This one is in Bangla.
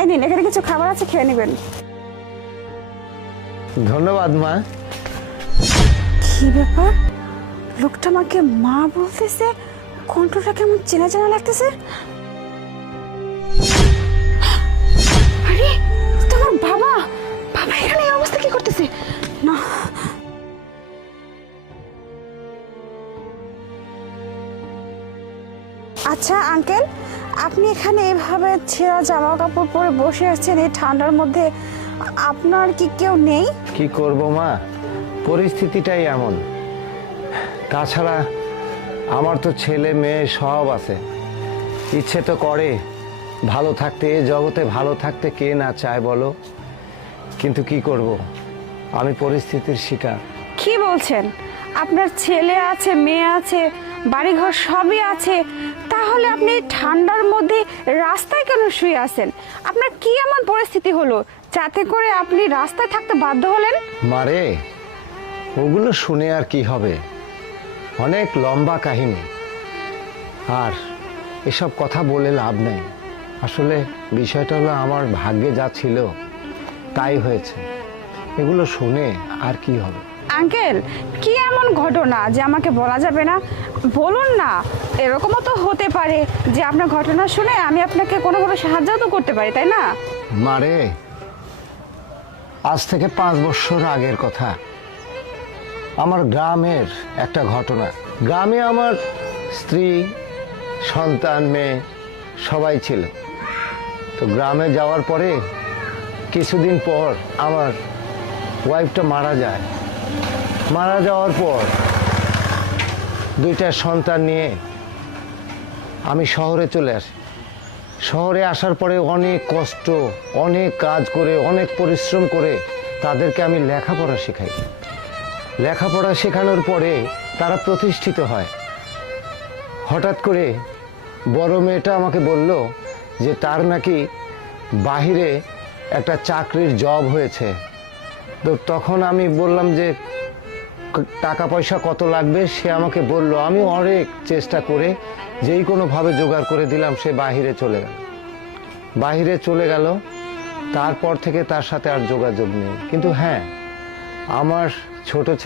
এই নিন, এখানে কিছু খাবার আছে, খেয়ে নেবেন। ধন্যবাদ মা। কি ব্যাপার, লোকটা আমাকে মা বলতেছে, কণ্ঠটা কেমন চেনা চেনা লাগতেছে। আরে তোমার বাবা, বাবা এখানে এই অবস্থা কি করতেছে? না, আচ্ছা আঙ্কেল, আপনি এখানে এভাবে ছেঁড়া জামা কাপড় পরে বসে আছেন এই ঠান্ডার মধ্যে, আপনার কি কেউ নেই? কি করব মা, পরিস্থিতিটাই এমন। তাছাড়া আমার তো ছেলে মেয়ে সব আছে, ইচ্ছে তো করে ভালো থাকতে, এ জগতে ভালো থাকতে কে না চায় বলো, কিন্তু কি করব, আমি পরিস্থিতির শিকার। কি বলছেন? আপনার ছেলে আছে, মেয়ে আছে, বাড়িঘর সবই আছে, তাহলে আপনি এই ঠান্ডার মধ্যে রাস্তায় কেন শুয়ে আছেন? আপনার কি এমন পরিস্থিতি হলো যাতে করে আপনি রাস্তায় থাকতে বাধ্য হলেন? মারে, ওগুলো শুনে আর কি হবে, অনেক লম্বা কাহিনী, আর এসব কথা বলে লাভ নেই। আসলে বিষয়টা হলো আমার ভাগ্যে যা ছিল তাই হয়েছে, এগুলো শুনে আর কি হবে। আঙ্কেল, কি এমন ঘটনা যে আমাকে বলা যাবে না? বলুন না, এরকমও তো হতে পারে যে আপনার ঘটনা শুনে আমি আপনাকে কোনোভাবে সাহায্য তো করতে পারি, তাই না? মারে, আজ থেকে 5 বছর আগের কথা, আমার গ্রামের একটা ঘটনা। গ্রামে আমার স্ত্রী, সন্তান, মেয়ে সবাই ছিল। তো গ্রামে যাওয়ার পরে কিছুদিন পর আমার ওয়াইফটা মারা যায়। মারা যাওয়ার পর 2টা সন্তান নিয়ে আমি শহরে চলে আসি। শহরে আসার পরে অনেক কষ্ট, অনেক কাজ করে, অনেক পরিশ্রম করে তাদেরকে আমি লেখাপড়া শেখাই। লেখাপড়া শেখানোর পরে তারা প্রতিষ্ঠিত হয়। হঠাৎ করে বড় মেয়েটা আমাকে বলল যে তার নাকি বাহিরে একটা চাকরির জব হয়েছে। তো তখন আমি বললাম যে টাকা পয়সা কত লাগবে, সে আমাকে বলল। আমি অনেক চেষ্টা করে যেই কোনোভাবে জোগাড় করে দিলাম, সে বাহিরে চলে গেল। বাহিরে চলে গেল, তারপর থেকে তার সাথে আর যোগাযোগ নেই। কিন্তু হ্যাঁ, আমার ছোট ছেলে